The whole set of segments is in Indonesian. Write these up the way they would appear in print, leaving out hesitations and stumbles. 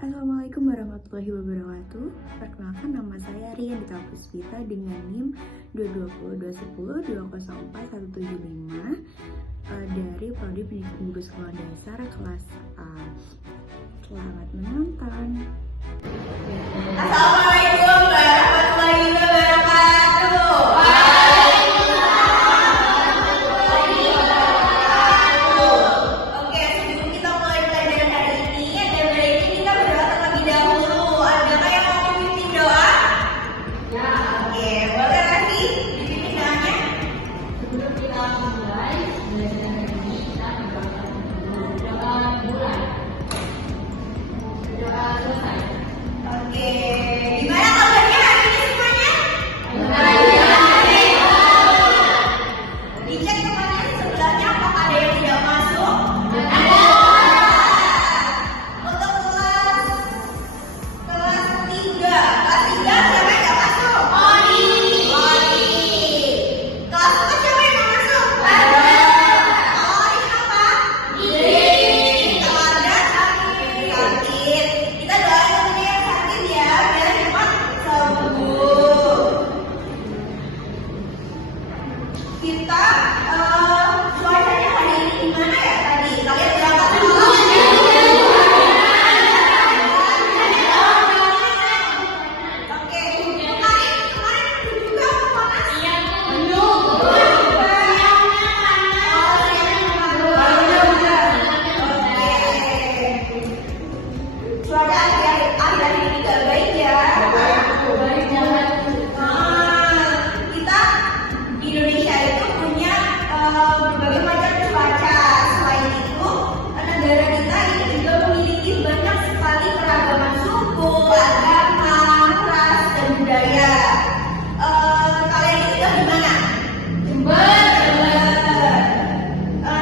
Assalamualaikum warahmatullahi wabarakatuh. Perkenalkan, nama saya Rian Dita Puspita dengan NIM 22020204175 dari Prodi Pendidikan Guru Sekolah Dasar kelas A. Selamat menonton. Assalamualaikum warahmatullahi wabarakatuh. Oke, sebelum kita mulai pelajaran hari ini, kita berdoa terlebih dahulu. Adakah yang mau memimpin doa? Ya. Oke, boleh lagi dipimpin doanya? Sebelum kita mulai belajar hari ini, kita berdoa dulu. Doa mulai. Doa selesai. Oke, gimana kabarnya hari ini semuanya? Dicek kemarin sebelahnya apakah ada yang tidak masuk? Ada. Untuk kelas 3 siapa yang nggak masuk? Moni. Kelas 4 siapa yang nggak masuk? Ada. Oh, ini apa? Kalau ada sakit. Kita doain untuk yang sakit ya, biar cepat sembuh. Kita cuacanya hari ini gimana ya tadi? Kalian berangkat sekolah? Oke, kemarin juga panas? Iya, cuaca akhir-akhir ini gak baik ya. Kita di Indonesia itu punya berbagai macam cuaca. Selain itu, negara kita ini juga memiliki banyak sekali keragaman suku, agama, ras, dan budaya. Kalian ini tinggal di mana? Jember.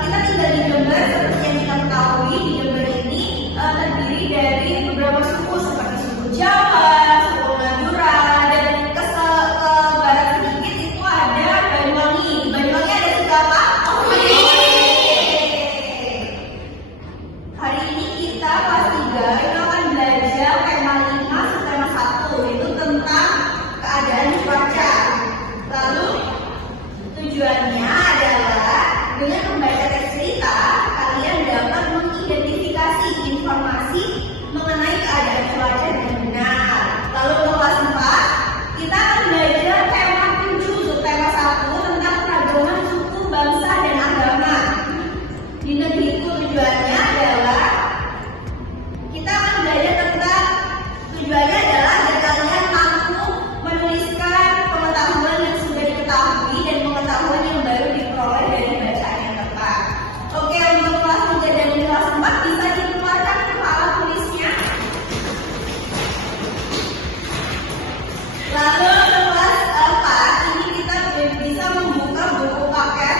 Kita tinggal di Jember. Seperti yang kita ketahui, di Jember ini terdiri dari beberapa suku seperti suku Jawa, suku Madura, dan ke barat sedikit itu ada Banyuwangi. Banyuwangi ada suku apa? Hari ini kita kelas 3 itu akan belajar tema 5 tema 1, yaitu tentang keadaan cuaca. Lalu tujuannya adalah dengan membaca teks cerita, kalian dapat mengidentifikasi informasi mengenai keadaan cuaca dengan benar. Lalu untuk kelas 4, kita akan belajar tema 7 untuk tema 1 tentang keragaman suku, bangsa, dan agama. Di negeri itu tujuannya adalah kita akan belajar tentang tujuannya adalah agar kalian mampu menuliskan pengetahuan yang sudah diketahui dan pengetahuan yang baru diperoleh dari bacaan yang tepat. Oke, untuk kelas 3 dan kelas 4 bisa dikeluarkan alat tulisnya. Lalu untuk kelas 4 ini kita bisa membuka buku paket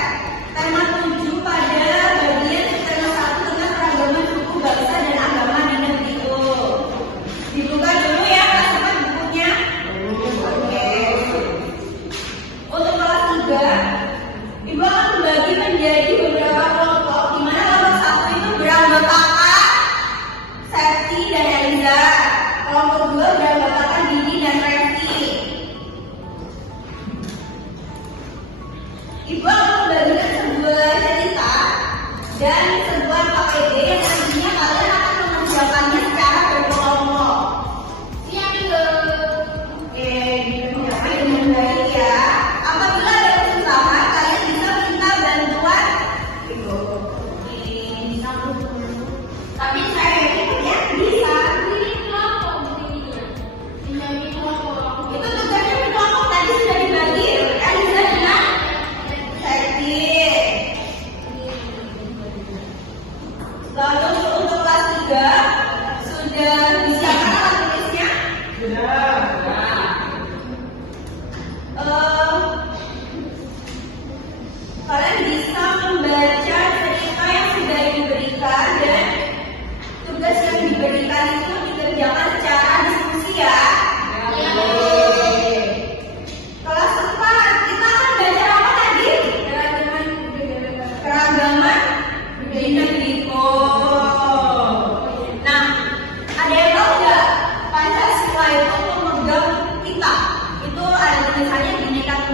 tema 7 pada bagian tema 1 tentang keragaman suku, bangsa, dan agama di negeri itu. Dibuka dulu ya teman-teman bukunya. Oke. Untuk kelas 3, Ibu akan membagi menjadi beberapa kelompok, di mana kelompok 1 itu beranggotakan Septi dan Eliza. Kelompok 2 beranggotakan Didi dan Resti. Ibu akan membagikan sebuah cerita dan sebuah KPD yang nantinya kalian akan mengerjakannya secara berkelompok. Siap, Ibu. Oke, dikerjakan dengan baik ya. Apabila ada kesusahan, kalian bisa minta bantuan Ibu. Bisa. Tapi saya ini ya bisa. Ini kelompok.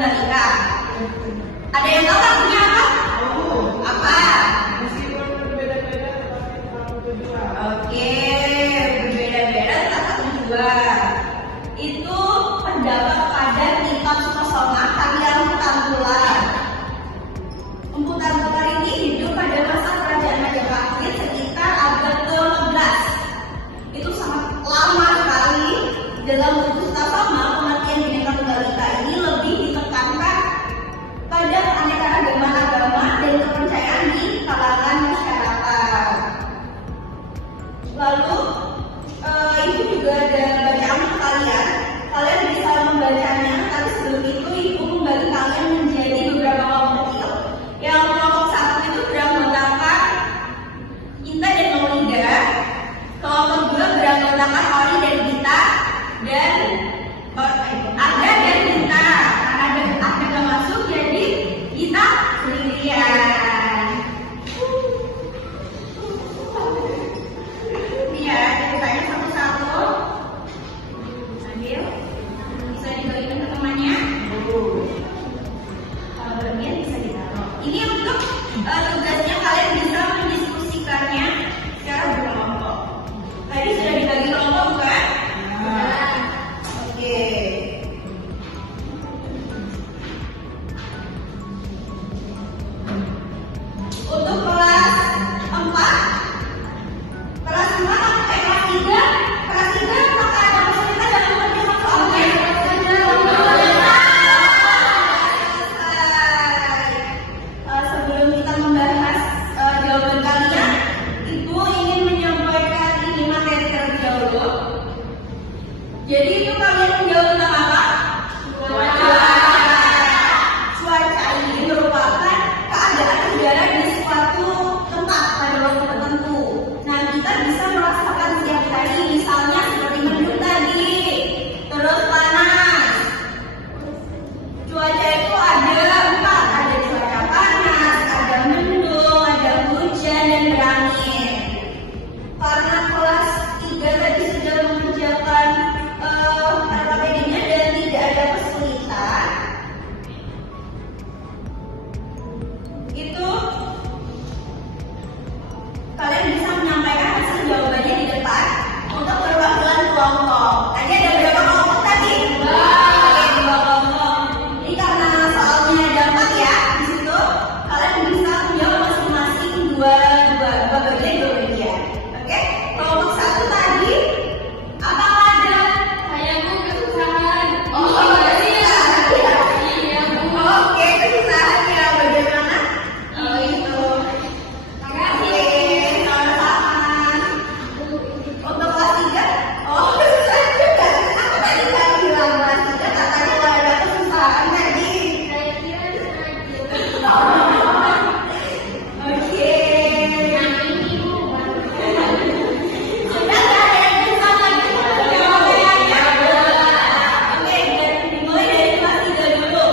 Tunggalika. Ada yang tahu lagunya apa? Apa? Oke, berbeda-beda kata tujuan. Itu terdapat pada kitab Sukasoma karya Empu Tangkular. Empu Tangkular ini hidup pada masa kerajaan Majapahit sekitar abad ke-15. Itu sangat lama sekali. Dalam buku Sukasoma, pengertian Bhinneka Tunggal Ika ini lebih ditekankan pada keanekaragaman agama dan kepercayaan di kalangan masyarakat. Lalu ibu juga ada bacaan untuk kalian. Kalian bisa membacanya, tapi sebelum itu ibu membagi kalian menjadi beberapa kelompok kecil. Yang kelompok satu itu beranggotakan Inta dan Maulida. Kelompok dua beranggotakan Ori dan Gita dan Aga dan Gita. Karena Aga gak masuk, jadi Gita sendirian. Ya, ceritanya satu-satu. Ambil. Bisa dibagikan ke temannya. Kalau berniat bisa ditaruh. Ini untuk tugasnya kalian bisa mendiskusikannya secara berkelompok. Tadi sudah dibagi kelompok bukan? Oke. Untuk kelas 4 kelas 5 kelas 3 maka ada kesulitan dalam mengerjakan soalnya. Sebelum kita membahas jawaban kalian, ibu ingin menyampaikan ini materi terlebih dahulu. Jadi itu kalian menjawab tentang apa? Cuaca ini merupakan keadaan udara di suatu tempat pada waktu tertentu. Nah, kita bisa merasakan setiap hari, misalnya seperti mendung tadi, terus panas. Cuaca itu ada 4, ada cuaca panas, ada mendung, ada hujan dan berangin. Karena kelas 3 tadi sudah mengerjakan RKPD-nya dan tidak ada kesulitan, itu kalian bisa menyampaikan hasil jawabannya di depan untuk perwakilan kelompok. Tadi ada berapa kelompok tadi? Oke, 2 kelompok. Ini karena soalnya ada 4 ya, di situ kalian bisa menjawab masing-masing dua bagian. Oke, kelompok 1 tadi apa ada? Sayangku kesusahan. Oke, kesusahan ya, bagaimana? Oh, itu. Oke, sama-sama. Untuk kelas 3, kesusahan juga. Aku tadi kan bilang kelas 3 katanya kalau ada kesusahan tadi. Saya kira sengaja. Oke. Yang ini Bu. Sudah nggak ada yang bisa lagi jawabannya? Oke, dimulai dari kelas 3 dulu.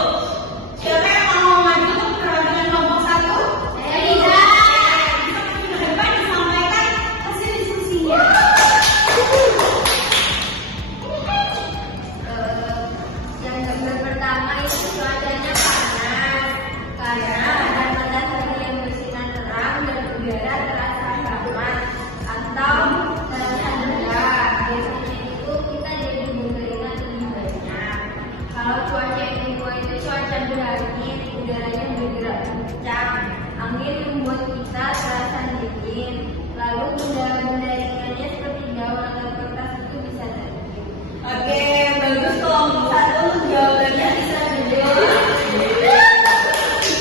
Siapa yang mau maju untuk perwakilan kelompok 1? Saya tidak. Bisa maju ke depan disampaikan hasil diskusinya. Yang gambar pertama itu cuacanya panas karena ada matahari yang bersinar terang dan udara terasa hangat atau terasa rendah. Biasanya itu kita jadi berkeringat lebih banyak. Kalau cuaca yang kedua itu cuaca berangin, udaranya bergerak kencang, angin membuat kita terasa dingin. Lalu benda-benda ringannya seperti daun atau kertas itu bisa tertiup. Oke, bagus kelompok 1 jawabannya bisa gede.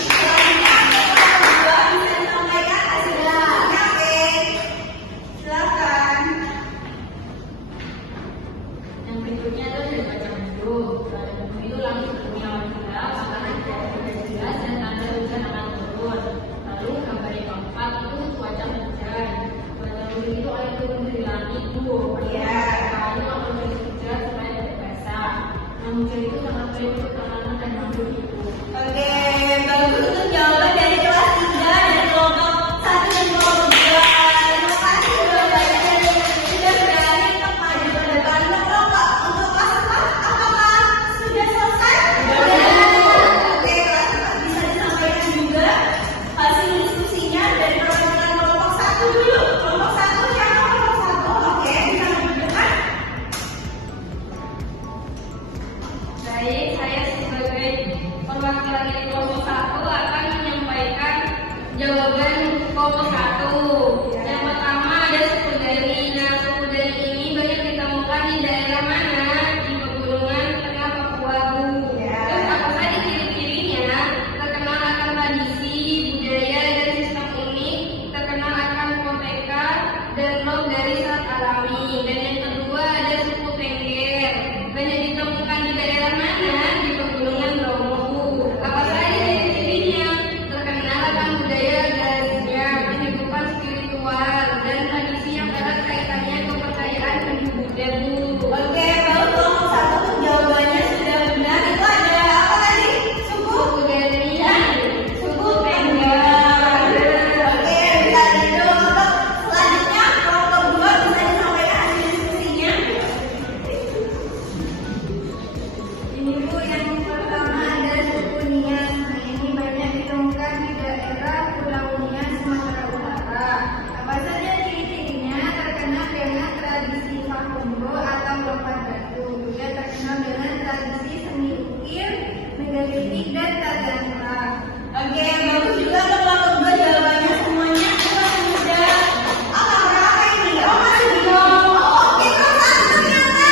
Selanjutnya kelompok 2 bisa disampaikan hasilnya. Oke, silakan. Yang berikutnya itu dari baca mendung. Baca mendung itu langit berwarna gelap, matahari tidak jelas dan tanda hujan akan turun. Lalu gambar yang keempat itu cuaca hujan. Baca mendung itu air turun dari langit Bu. Iya. Lalu kalau dari hujan supaya tidak basah. Nah, hujan itu sangat baik untuk tanaman dan mendung itu. Oke, bagus untuk jawaban dari kelas 3 dari kelompok 1 dan kelompok 2. Terima kasih jawabannya sudah berani untuk maju ke depan. Untuk kelompok untuk kelas 4, apakah sudah selesai? Sudah. Dan yang kedua ada suku Tengger. Banyak ditemukan di daerah mana? Di Pegunungan Bromo. Apa saja ciri-cirinya? Terkenal akan budaya agamanya, kehidupan spiritual, dan tradisi yang erat kaitannya kepercayaan Hindu-Buddha, Bu. Oke, kalau kelompok satu tuh jawabannya sudah benar. Itu ada apa tadi? Suku? Suku Denian. Suku Tengger. Oke, bisa gitu. Untuk selanjutnya kelompok dua bisa disampaikan hasil diskusinya. Ini Bu, yang pertama ada suku Nias. Nah, ini banyak ditemukan di daerah Pulau Nias, Sumatera Utara. Apa saja ciri-cirinya? Terkenal dengan tradisi Pakumbo atau lompat batu. Dia terkenal dengan tradisi seni ukir, megalitik, dan taganra. Oke, bagus juga untuk kelompok dua jawabannya semuanya. Kita sudah apa berapa ini? Oh, masih belum. Oh, oke, terus ternyata.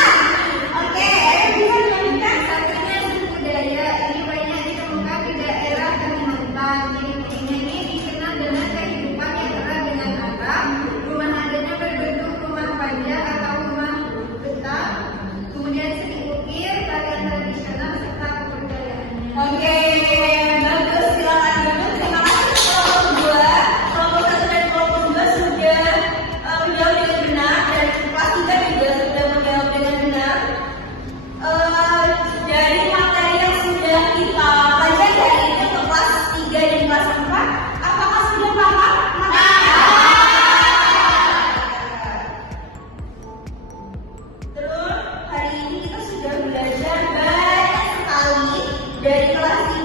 Oke, bisa dilanjutkan. Satunya suku Dayak. Ini banyak ditemukan di daerah Kalimantan. Ciri-cirinya ini dikenal dengan kehidupan yang erat dengan alam. Rumah adatnya berbentuk rumah panjang atau rumah betah. Kemudian seni ukir, tarian tradisional, serta kepercayaannya. Oke, bagus. Silakan duduk. Terima kasih kelompok dua. Kelompok satu dan kelompok dua sudah menjawab dengan benar dan kelas tiga juga sudah menjawab dengan benar. Dari materi yang sudah kita pelajari untuk kelas 3 dan kelas 4, apakah sudah paham? Terus hari ini kita sudah belajar banyak sekali dari kelas 3